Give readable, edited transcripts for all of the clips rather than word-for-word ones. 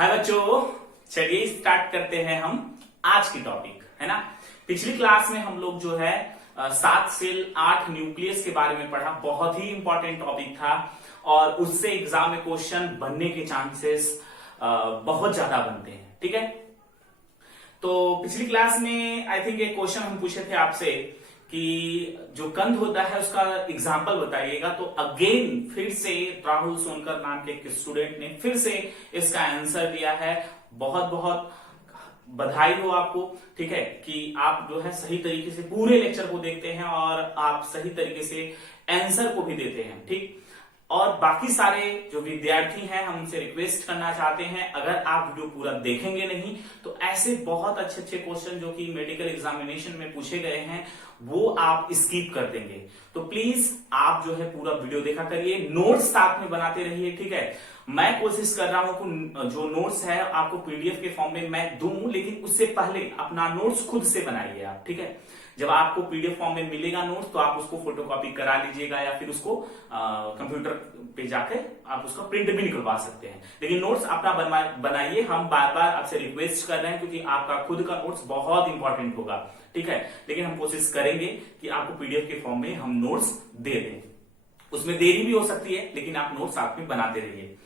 हाय बच्चों, चलिए स्टार्ट करते हैं हम आज की टॉपिक, है ना। पिछली क्लास में हम लोग जो है 7 सेल 8 न्यूक्लियस के बारे में पढ़ा। बहुत ही इंपॉर्टेंट टॉपिक था और उससे एग्जाम में क्वेश्चन बनने के चांसेस बहुत ज्यादा बनते हैं। ठीक है, तो पिछली क्लास में आई थिंक एक क्वेश्चन हम पूछे थे आपसे कि जो कंद होता है उसका एग्जाम्पल बताइएगा। तो अगेन फिर से राहुल सोनकर नाम के एक स्टूडेंट ने फिर से इसका आंसर दिया है। बहुत बहुत बधाई हो आपको, ठीक है, कि आप जो है सही तरीके से पूरे लेक्चर को देखते हैं और आप सही तरीके से आंसर को भी देते हैं। ठीक, और बाकी सारे जो विद्यार्थी हैं हम उनसे रिक्वेस्ट करना चाहते हैं, अगर आप वीडियो पूरा देखेंगे नहीं तो ऐसे बहुत अच्छे अच्छे क्वेश्चन जो कि मेडिकल एग्जामिनेशन में पूछे गए हैं वो आप स्किप कर देंगे। तो प्लीज आप जो है पूरा वीडियो देखा करिए, नोट्स साथ में बनाते रहिए। ठीक है, मैं कोशिश कर रहा हूं कि जो नोट्स है आपको पीडीएफ के फॉर्म में मैं दूं, लेकिन उससे पहले अपना नोट्स खुद से बनाइए आप। ठीक है, जब आपको पीडीएफ फॉर्म में मिलेगा नोट्स तो आप उसको फोटोकॉपी करा लीजिएगा या फिर उसको कंप्यूटर पे जाकर आप उसका प्रिंट भी निकलवा सकते हैं। लेकिन नोट्स अपना बनाइए, हम बार बार आपसे रिक्वेस्ट कर रहे हैं क्योंकि आपका खुद का नोट्स बहुत इंपॉर्टेंट होगा। ठीक है, लेकिन हम कोशिश करेंगे कि आपको पीडीएफ के फॉर्म में हम नोट्स दे दें। उसमें देरी भी हो सकती है लेकिन आप नोट्स साथ में बनाते रहिए।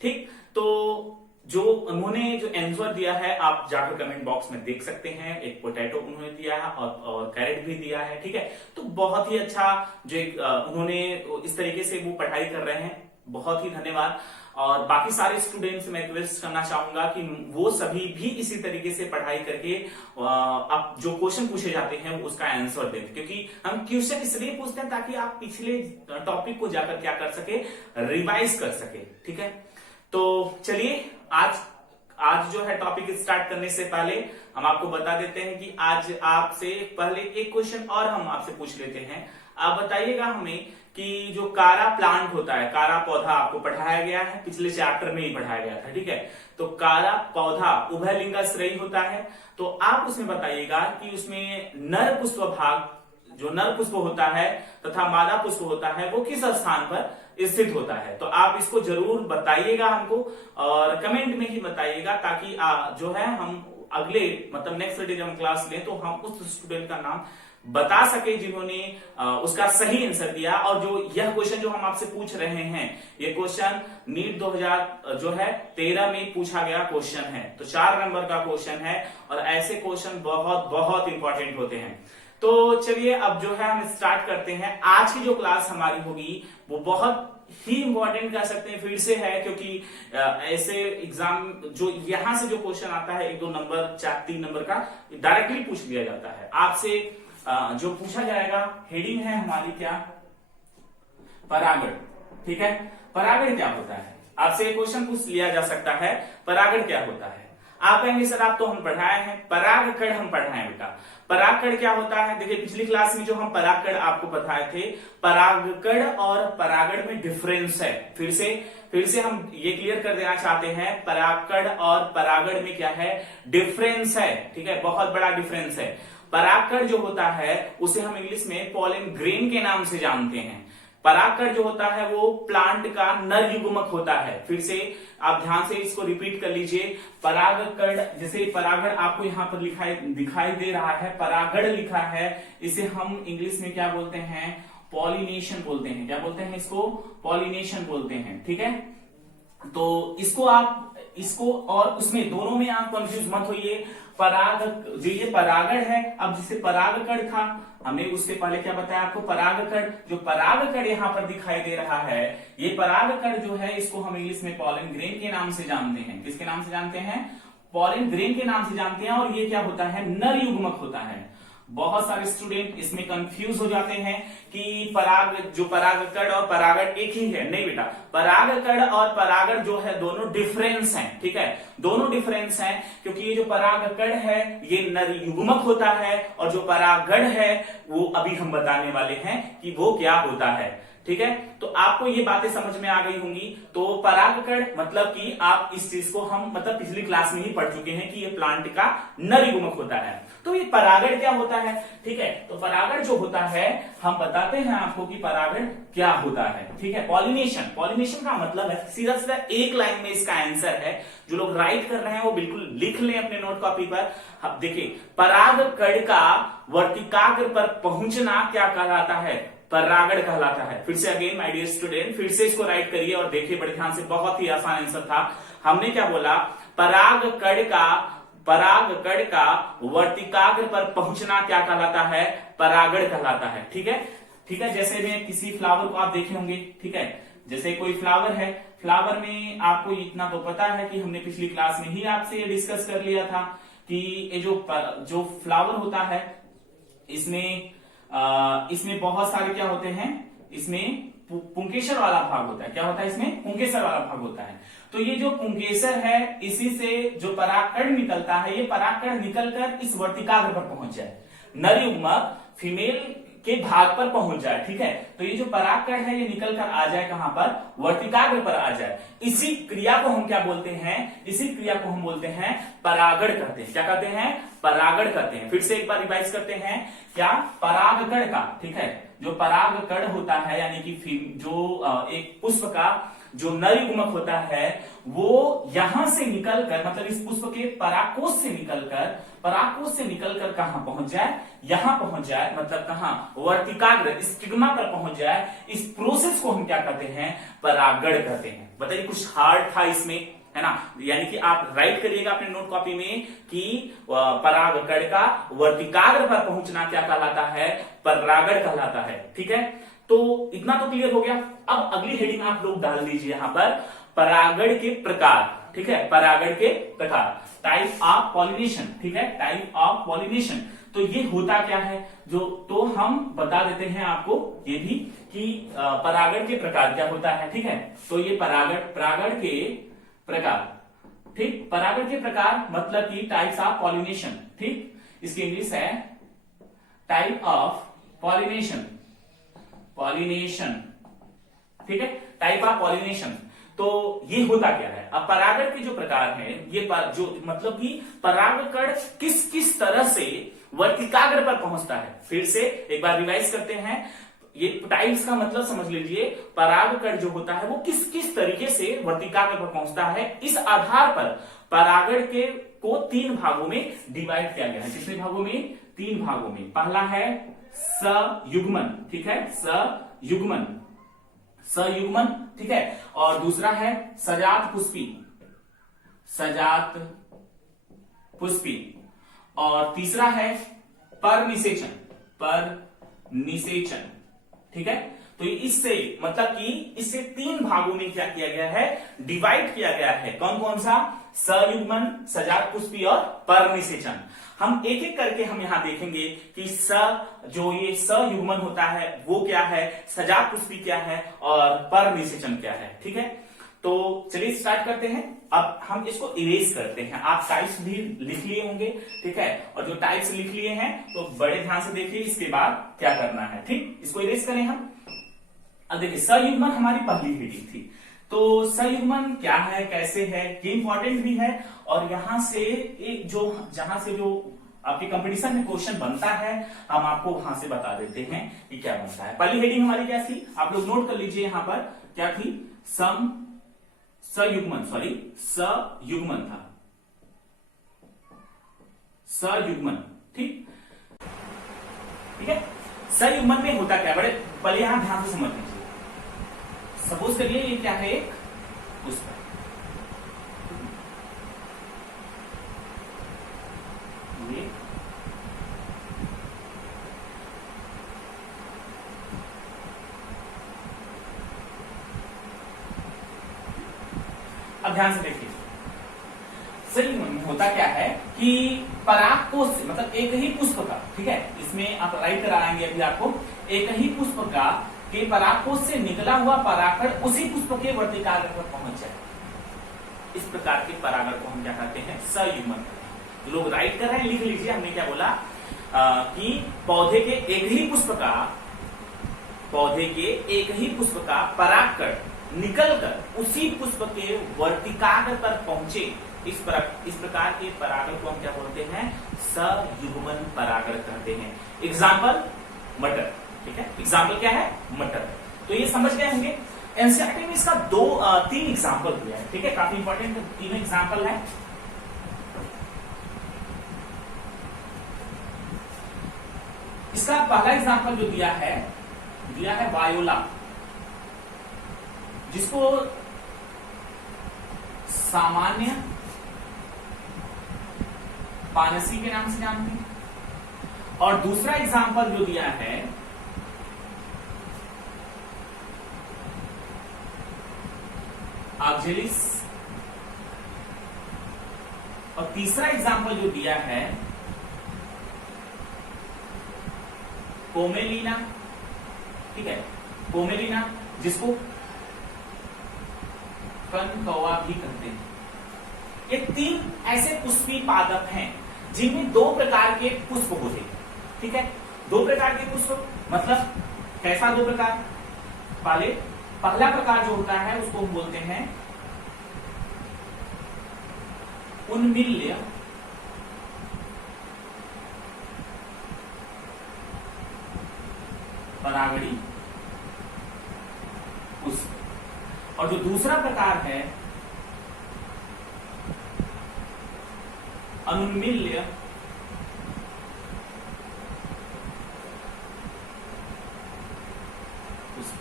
ठीक, तो जो उन्होंने जो आंसर दिया है आप जाकर कमेंट बॉक्स में देख सकते हैं। एक पोटैटो उन्होंने दिया है और कैरेट भी दिया है। ठीक है, तो बहुत ही अच्छा जो उन्होंने इस तरीके से वो पढ़ाई कर रहे हैं, बहुत ही धन्यवाद। और बाकी सारे स्टूडेंट्स मैं रिक्वेस्ट करना चाहूंगा कि वो सभी भी इसी तरीके से पढ़ाई करके अब जो क्वेश्चन पूछे जाते हैं उसका आंसर दें, क्योंकि हम क्वेश्चन इसलिए पूछते हैं ताकि आप पिछले टॉपिक को जाकर क्या कर सके, रिवाइज कर सके। ठीक है, तो चलिए आज जो है टॉपिक स्टार्ट करने से पहले हम आपको बता देते हैं कि आज आपसे पहले एक क्वेश्चन और हम आपसे पूछ लेते हैं। आप बताइएगा हमें कि जो कारा प्लांट होता है, कारा पौधा आपको पढ़ाया गया है, पिछले चैप्टर में ही पढ़ाया गया था। ठीक है, तो कारा पौधा उभयलिंगाश्रयी होता है। तो आप उसमें बताइएगा कि उसमें नर पुष्प भाग, जो नर पुष्प होता है तथा मादा पुष्प होता है, वो किस स्थान पर स्थित होता है। तो आप इसको जरूर बताइएगा हमको और कमेंट में ही बताइएगा, ताकि जो है हम अगले मतलब नेक्स्ट डे जब हम क्लास लें तो हम उस स्टूडेंट का नाम बता सके जिन्होंने उसका सही आंसर दिया। और जो यह क्वेश्चन जो हम आपसे पूछ रहे हैं, ये क्वेश्चन नीट 2013 में पूछा गया क्वेश्चन है। तो 4 नंबर का क्वेश्चन है और ऐसे क्वेश्चन बहुत बहुत इंपॉर्टेंट होते हैं। तो चलिए अब जो है हम स्टार्ट करते हैं। आज की जो क्लास हमारी होगी वो बहुत ही इंपॉर्टेंट कह सकते हैं, फिर से है, क्योंकि ऐसे एग्जाम जो यहां से जो क्वेश्चन आता है 1-2 नंबर 4-3 नंबर का डायरेक्टली पूछ लिया जाता है आपसे। जो पूछा जाएगा हेडिंग है हमारी क्या, परागण। ठीक है, परागण क्या होता है, आपसे क्वेश्चन पूछ लिया जा सकता है, परागण क्या होता है। आप कहेंगे सर आप तो हम पढ़ाए हैं, परागकण हम पढ़ाए बेटा। परागकण क्या होता है, देखिए पिछली क्लास में जो हम परागकण आपको बताए थे, परागकण और परागण में डिफरेंस है। फिर से हम ये क्लियर कर देना चाहते हैं, परागकण और परागण में क्या है, डिफरेंस है। ठीक है, बहुत बड़ा डिफरेंस है। परागकण जो होता है उसे हम इंग्लिश में पॉलन ग्रेन के नाम से जानते हैं। परागकण जो होता है वो प्लांट का नर युग्मक होता है। फिर से आप ध्यान से इसको रिपीट कर लीजिए, परागकण, जैसे परागण आपको यहाँ पर दिखाई दे रहा है, परागण लिखा है, इसे हम इंग्लिश में क्या बोलते हैं, पॉलिनेशन बोलते हैं। क्या बोलते हैं इसको, पॉलिनेशन बोलते हैं। ठीक है, तो इसको और उसमें दोनों में आप कंफ्यूज मत होइए। जो ये परागण है, अब जिसे परागकण था हमने उससे पहले क्या बताया आपको, परागकण। जो परागकण यहाँ पर दिखाई दे रहा है, ये परागकण जो है इसको हम इंग्लिश में पॉलन ग्रेन के नाम से जानते हैं। किसके नाम से जानते हैं, पॉलन ग्रेन के नाम से जानते हैं। और ये क्या होता है, नर युग्मक होता है। बहुत सारे स्टूडेंट इसमें कंफ्यूज हो जाते हैं कि परागकण और परागण एक ही है। नहीं बेटा, परागकण और परागण जो है दोनों डिफरेंस हैं। ठीक है, दोनों डिफरेंस हैं, क्योंकि ये जो परागकण है ये नर युग्मक होता है और जो परागण है वो अभी हम बताने वाले हैं कि वो क्या होता है। ठीक है, तो आपको ये बातें समझ में आ गई होंगी। तो परागकण मतलब कि आप इस चीज को हम मतलब पिछली क्लास में ही पढ़ चुके हैं कि ये प्लांट का नर युग्मक होता है। तो ये परागण क्या होता है, ठीक है। तो परागण जो होता है हम बताते हैं आपको कि परागण क्या होता है, ठीक है। पॉलिनेशन, पॉलिनेशन का मतलब है सीधा सीधा एक लाइन में इसका आंसर है। जो लोग राइट कर रहे हैं वो बिल्कुल लिख लें अपने नोट कॉपी पर। अब देखिए, परागकण का वर्तिकाग्र पर पहुंचना क्या कहलाता है, परागण कहलाता है। फिर से अगेन माय डियर स्टूडेंट, फिर से इसको राइट करिए और देखिए बड़े ध्यान से, बहुत ही आसान आंसर था। हमने क्या बोला, परागकण का वर्तिकाग्र पर पहुंचना क्या कहलाता है, परागण कहलाता है, ठीक है। ठीक है, जैसे में किसी फ्लावर को आप देखे होंगे, ठीक है, जैसे कोई फ्लावर है, फ्लावर में आपको इतना तो पता है कि हमने पिछली क्लास में ही आपसे ये डिस्कस कर लिया था कि ये जो फ्लावर होता है इसमें बहुत सारे क्या होते हैं, इसमें पुंकेसर वाला भाग होता है। क्या होता है इसमें, पुंकेसर वाला भाग होता है। तो ये जो पुंकेसर है, इसी से जो परागकण निकलता है, ये परागकण निकलकर इस वर्तिकाग्र पर पहुंच जाए, नर युग्मक फीमेल के भाग पर पहुंच जाए, ठीक है। तो ये जो परागकण है ये निकल कर आ जाए कहां पर, वर्तिकाग्र पर आ जाए। इसी क्रिया को हम क्या बोलते हैं, इसी क्रिया को हम बोलते हैं परागण कहते हैं। क्या कहते हैं, परागण कहते हैं। फिर से एक बार रिवाइज करते हैं, क्या, परागकण का, ठीक है, जो परागकण होता है यानी कि जो एक पुष्प का जो नर युग्मक होता है वो यहां से निकलकर, मतलब इस पुष्प के परागकोश से निकलकर कहां पहुंच जाए, यहां पहुंच जाए, मतलब कहां, वर्तिकाग्र स्टिग्मा पर पहुंच जाए। इस प्रोसेस को हम क्या कहते हैं, परागण कहते हैं। बताइए, कुछ हार्ड था इसमें, है ना। यानी कि आप राइट करिएगा अपने नोट कॉपी में कि परागकण का वर्तिकाग्र पर पहुंचना क्या कहलाता है, परागण कहलाता है, ठीक है। तो इतना तो क्लियर हो गया। अब अगली हेडिंग आप लोग डाल दीजिए यहां पर, परागण के प्रकार, ठीक है, परागण के प्रकार, टाइप ऑफ पॉलिनेशन, ठीक है, टाइप ऑफ पॉलिनेशन। तो ये होता क्या है, तो हम बता देते हैं आपको ये भी कि परागण के प्रकार क्या होता है, ठीक है। तो ये परागण के प्रकार, ठीक, परागण के प्रकार मतलब कि टाइप्स ऑफ पॉलिनेशन, ठीक, इसकी इंग्लिश है टाइप ऑफ पॉलिनेशन, ठीक है, टाइप ऑफ पॉलिनेशन। तो ये होता क्या है, अब परागण के जो प्रकार है, ये जो मतलब कि परागकण किस किस तरह से वर्तिकाग्र पर पहुंचता है। फिर से एक बार रिवाइज करते हैं, ये टाइप्स का मतलब समझ लीजिए, परागकण जो होता है वो किस किस तरीके से वर्तिकाग्र पर पहुंचता है। इस आधार पर परागण को 3 भागों में डिवाइड किया गया है। कितने भागों में, 3 भागों में। पहला है सयुग्मन, ठीक है, सयुग्मन, ठीक है। और दूसरा है सजात पुष्पी, और तीसरा है परनिषेचन, ठीक है। तो इससे मतलब कि इससे 3 भागों में क्या किया गया है, डिवाइड किया गया है। कौन कौन सा, सयुग्मन, सजात पुष्पी और परनिषेचन। हम एक एक करके हम यहां देखेंगे कि जो ये सयुग्मन होता है वो क्या है, सजात पुष्पी क्या है और परनिषेचन क्या है, ठीक है। तो चलिए स्टार्ट करते हैं। अब हम इसको इरेज करते हैं। आप टाइप्स भी लिख लिए होंगे, ठीक है, और जो टाइप्स लिख लिए हैं तो बड़े ध्यान से देखिए इसके बाद क्या करना है, ठीक। इसको इरेज करें हम। अब देखिए, सयुग्मन हमारी पहली हेडिंग थी। तो सयुग्मन क्या है, कैसे है, ये इंपॉर्टेंट भी है। और यहां से जहां से जो आपके कंपटीशन में क्वेश्चन बनता है हम आपको वहां से बता देते हैं कि क्या बनता है। पहली हेडिंग हमारी क्या थी, आप लोग नोट कर लीजिए यहां पर, क्या थी, सयुग्मन था, सयुग्मन, ठीक है। सयुग्मन में होता क्या, बड़े पहले यहां ध्यान से समझ लीजिए। सपोज करिए ये क्या है, एक पुष्प, ये अब ध्यान से देखिए, सयुग्मन में होता क्या है कि परागकोश से, मतलब एक ही पुष्प का, ठीक है, इसमें आप राइट कराएंगे अभी आपको, एक ही पुष्प का के परागकोश से निकला हुआ परागकण उसी पुष्प के वर्तिकाग्र पर पहुंच जाए। इस प्रकार के परागण को हम क्या कहते हैं, सयुग्मन। लोग राइट कर रहे हैं, लिख लीजिए। हमने क्या बोला कि पौधे के एक ही पुष्प का परागकण निकलकर उसी पुष्प के वर्तिकाग्र पर पहुंचे इस प्रकार के परागण को हम क्या बोलते हैं, सयुग्मन परागण कहते हैं। एग्जाम्पल मटर, ठीक है, एग्जाम्पल क्या है, मटर। तो ये समझ गए होंगे। एनसीईआरटी में इसका तीन एग्जाम्पल दिया है, ठीक है, काफी इंपॉर्टेंट तीन एग्जाम्पल है। इसका पहला एग्जाम्पल जो दिया है वायोला, जिसको सामान्य पानसी के नाम से जानते हैं। और दूसरा एग्जाम्पल जो दिया है ऑक्जेलिस, और तीसरा एग्जाम्पल जो दिया है कोमेलिना, ठीक है, कोमेलिना, जिसको कनकौवा भी कहते हैं। ये तीन ऐसे पुष्पी पादप हैं जिनमें दो प्रकार के पुष्प होते हैं, ठीक है, दो प्रकार के पुष्प, मतलब कैसा दो प्रकार, पहला प्रकार जो होता है उसको हम बोलते हैं उन्मिल्य परागणी पुष्प, और जो दूसरा प्रकार है अनुन्मिल्य पुष्प।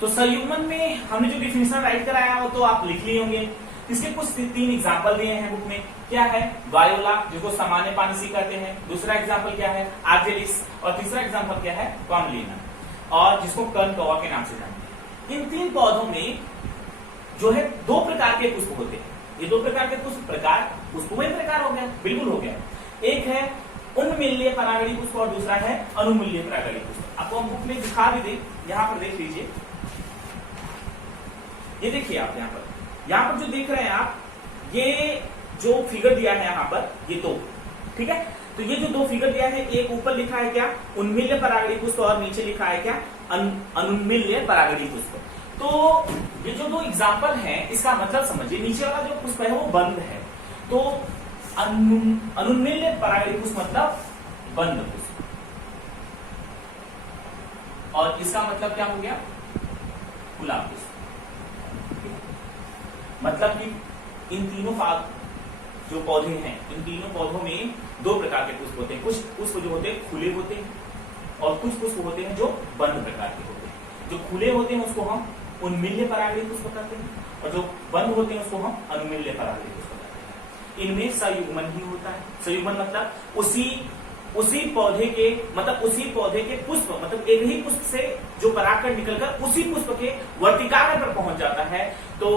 तो संयुग्मन में हमने जो डिफिनेशन राइट कराया वो तो आप लिख लिए होंगे। इसके कुछ तीन एग्जाम्पल दिए हैं बुक में। क्या है, वायोला, जिसको सामान्य पानसी कहते हैं। दूसरा एग्जाम्पल क्या है, आर्जेलिस, और तीसरा एग्जाम्पल क्या है, कॉमलिना, और जिसको कनकौवा के नाम से जानते हैं। इन तीन पौधों में जो है दो प्रकार के पुष्प होते हैं। ये दो प्रकार के पुष्प प्रकार हो गया, बिल्कुल हो गया। एक है उन्मिल्य परागणी पुष्प और दूसरा है अनुमिल्य परागणी पुष्प। आपको हम बुक में दिखा भी दे, यहाँ पर देख लीजिए, ये देखिए आप यहाँ पर जो देख रहे हैं आप, ये जो फिगर दिया है यहाँ पर, ये दो, ठीक है। तो ये जो दो फिगर दिया है, एक ऊपर लिखा है क्या, उन्मिल्य परागणी पुष्प, और नीचे लिखा है क्या, अनुन्मिल्य परागणी पुष्प। तो ये जो दो एग्जाम्पल है, इसका मतलब समझिए, नीचे वाला जो पुष्प है वो बंद है, तो अनुन्मिल्य परागणी पुष्प मतलब बंद पुष्प, और इसका मतलब क्या हो गया, खुला पुष्प। मतलब कि इन तीनों जो पौधे हैं, इन तीनों पौधों में दो प्रकार के पुष्प होते हैं। कुछ पुष्प जो होते हैं खुले होते हैं, और कुछ पुष्प होते हैं जो बंद प्रकार के होते हैं। जो खुले होते हैं उसको हम उन्मिल्य परागणी पुष्प कहते हैं, और जो बंद होते हैं उसको हम अनुमिल्य परागणी पुष्प कहते हैं। इनमें संयुग्मन ही होता है। संयुग्मन मतलब उसी पौधे के पुष्प, मतलब एक ही पुष्प से जो परागकण निकलकर उसी पुष्प के वर्तिकाग्र पर पहुंच जाता है। तो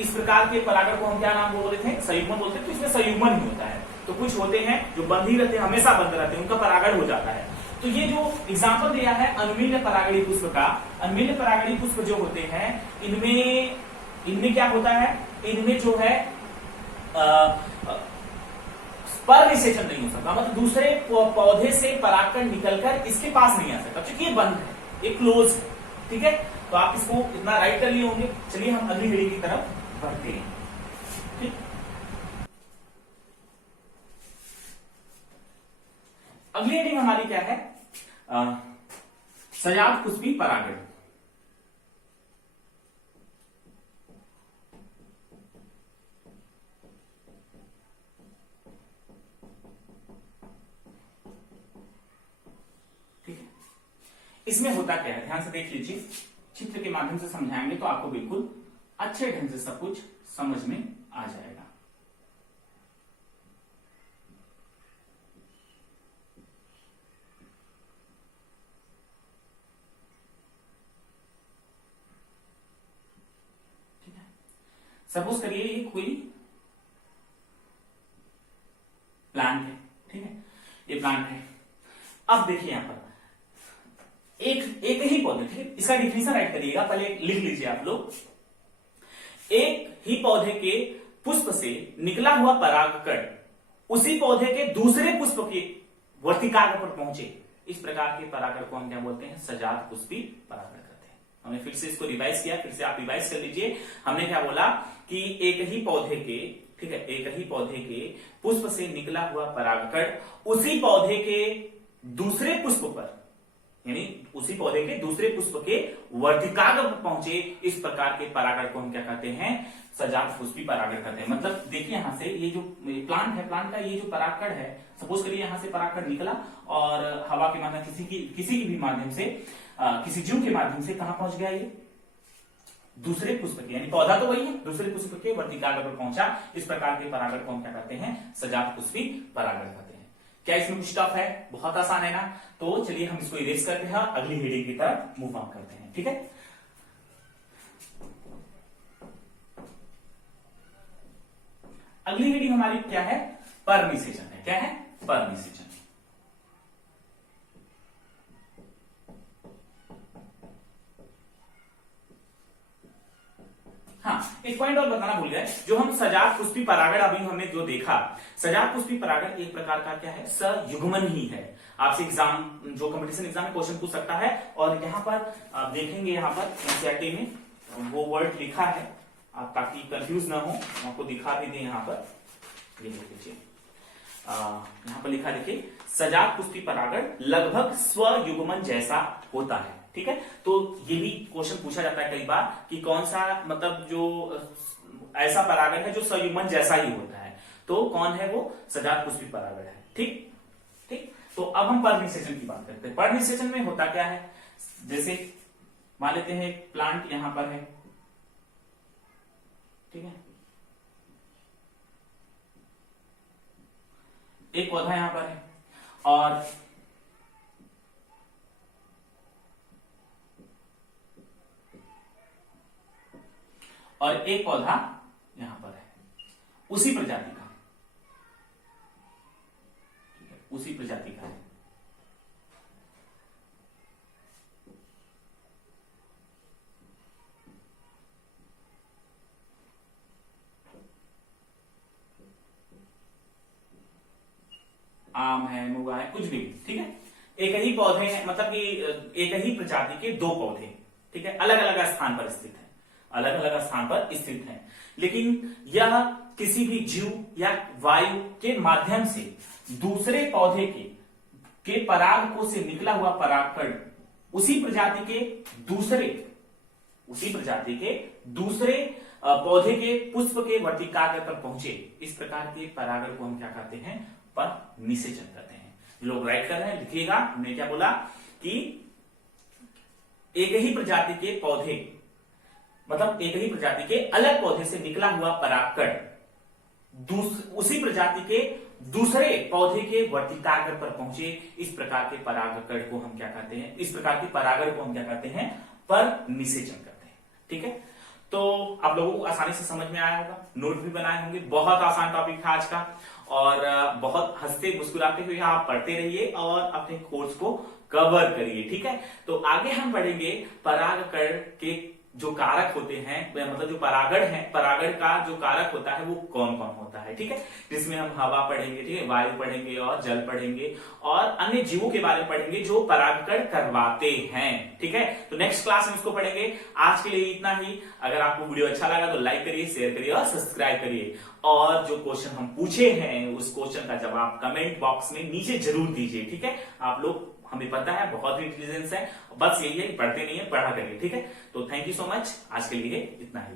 इस प्रकार के परागण को हम क्या नाम बोलते हैं, संयुग्मन बोलते हैं। तो इसमें संयुग्मन ही होता है। तो कुछ होते हैं जो बंद ही रहते हैं, हमेशा बंद रहते हैं, उनका परागण हो जाता है। तो ये जो एग्जाम्पल दिया है अनुमिल्य परागणी पुष्प का, अनुमिल्य परागणी पुष्प जो होते हैं, इनमें क्या होता है, इनमें जो है पर निषेचन नहीं हो सकता, मतलब दूसरे पौधे से परागकण निकलकर इसके पास नहीं आ सकता, क्योंकि ये बंद है, ये क्लोज है, ठीक है। तो आप इसको इतना राइट कर लिए होंगे। चलिए हम अगली हेडिंग की तरफ बढ़ते हैं, ठीक। अगली हेडिंग हमारी क्या है, सजात पुष्पी परागण। इसमें होता क्या है, ध्यान से देख लीजिए, चित्र के माध्यम से समझाएंगे तो आपको बिल्कुल अच्छे ढंग से सब कुछ समझ में आ जाएगा। ठीक है, सपोज करिए ये कोई प्लांट है, ठीक है, ये प्लांट है। अब देखिए यहां पर एक ही पौधे, ठीक है, इसका डिफिनेशन राइट करिएगा, पहले लिख लीजिए आप लोग। एक ही पौधे के पुष्प से निकला हुआ परागकण उसी पौधे के दूसरे पुष्प के वर्तिकाग्र पर पहुंचे, इस प्रकार के परागण को हम क्या बोलते हैं, सजात पुष्पी परागण कहते हैं। हमने फिर से इसको रिवाइज किया, फिर से आप रिवाइज कर लीजिए। हमने क्या बोला कि एक ही पौधे के, ठीक है, एक ही पौधे के पुष्प से निकला हुआ परागकण उसी पौधे के दूसरे पुष्प पर, यानी उसी पौधे के दूसरे पुष्प के वर्तिकाग्र पर पहुंचे, इस प्रकार के परागण को हम क्या कहते हैं, सजात पुष्पी परागण कहते हैं। मतलब देखिए यहां से ये जो प्लांट है, प्लांट का ये जो परागकण है, सपोज करिए यहां से परागकण निकला और हवा के माध्यम, किसी की भी माध्यम से, किसी जीव के माध्यम से कहां पहुंच गया, ये दूसरे पुष्प के, यानी पौधा तो वही है, दूसरे पुष्प के वर्तिकाग्र पर पहुंचा, इस प्रकार के परागण को हम क्या कहते हैं, सजात पुष्पी परागण कहते हैं। क्या इसमें कुछ टफ है? बहुत आसान है ना। तो चलिए हम इसको इरेज करते हैं, अगली हेडिंग की तरफ मूव ऑन करते हैं, ठीक है। अगली हेडिंग हमारी क्या है, परनिसेचन है। क्या है? परनिसेचन। हाँ, एक पॉइंट और बताना भूल गए, जो हम सजात पुष्पी परागण अभी हमने जो देखा, सजात पुष्पी परागण एक प्रकार का क्या है, सयुग्मन ही है। आपसे एग्जाम, जो कंपटीशन एग्जाम में क्वेश्चन पूछ सकता है, और यहाँ पर आप देखेंगे, यहाँ पर एनसीईआरटी में वो वर्ड लिखा है, आप ताकि कंफ्यूज ना हो, आपको दिखा भी दें। यहाँ पर ये देखिए, यहाँ पर लिखा, देखिए, सजात पुष्पी परागण लगभग स्वयुग्मन जैसा होता है, ठीक है। तो ये भी क्वेश्चन पूछा जाता है कई बार कि कौन सा, मतलब जो ऐसा परागण है जो संयुग्मन जैसा ही होता है, तो कौन है वो, सजात पुष्पी परागण है, ठीक ठीक। तो अब हम परनिसेचन की बात करते हैं। परनिसेचन में होता क्या है, जैसे मान लेते हैं एक प्लांट यहां पर है, ठीक है, एक पौधा यहां पर है, और एक पौधा यहां पर है, उसी प्रजाति का, ठीक है, उसी प्रजाति का है। आम है, मुगा है, कुछ भी, ठीक है। एक ही पौधे हैं, मतलब कि एक ही प्रजाति के दो पौधे, ठीक है, अलग अलग स्थान पर स्थित है, अलग अलग स्थान पर स्थित है, लेकिन यह किसी भी जीव या वायु के माध्यम से दूसरे पौधे के पराग को से निकला हुआ परागकण उसी प्रजाति के दूसरे पौधे के पुष्प के वर्तिकाग्र पर पहुंचे, इस प्रकार के परागण को हम क्या कहते हैं, परनिसेचन कहते हैं। लोग राइट कर रहे हैं, लिखिएगा, हमने क्या बोला कि एक ही प्रजाति के पौधे, मतलब एक ही प्रजाति के अलग पौधे से निकला हुआ परागकण उसी प्रजाति के दूसरे पौधे के वर्तिकाग्र पर पहुंचे, इस प्रकार के परागकण को हम क्या कहते हैं, इस प्रकार के परागण को हम क्या कहते हैं, परनिसेचन कहते हैं, ठीक है। तो आप लोगों को आसानी से समझ में आया होगा, नोट भी बनाए होंगे। बहुत आसान टॉपिक था आज का, और बहुत हंसते मुस्कुराते हुए आप पढ़ते रहिए और अपने कोर्स को कवर करिए, ठीक है। तो आगे हम बढ़ेंगे परागकण के जो कारक होते हैं, मतलब जो परागण है, परागण का जो कारक होता है वो कौन कौन होता है, ठीक है। जिसमें हम हवा पढ़ेंगे, ठीक है, वायु पढ़ेंगे और जल पढ़ेंगे, और अन्य जीवों के बारे में पढ़ेंगे जो परागकण करवाते हैं, ठीक है। तो नेक्स्ट क्लास में इसको पढ़ेंगे। आज के लिए इतना ही। अगर आपको वीडियो अच्छा लगा तो लाइक करिए, शेयर करिए और सब्सक्राइब करिए, और जो क्वेश्चन हम पूछे हैं उस क्वेश्चन का जवाब कमेंट बॉक्स में नीचे जरूर दीजिए, ठीक है। आप लोग, हमें पता है, बहुत इंटेलिजेंस है, बस यही है, पढ़ते नहीं है, पढ़ा करिए, ठीक है। तो थैंक यू सो मच, आज के लिए इतना ही।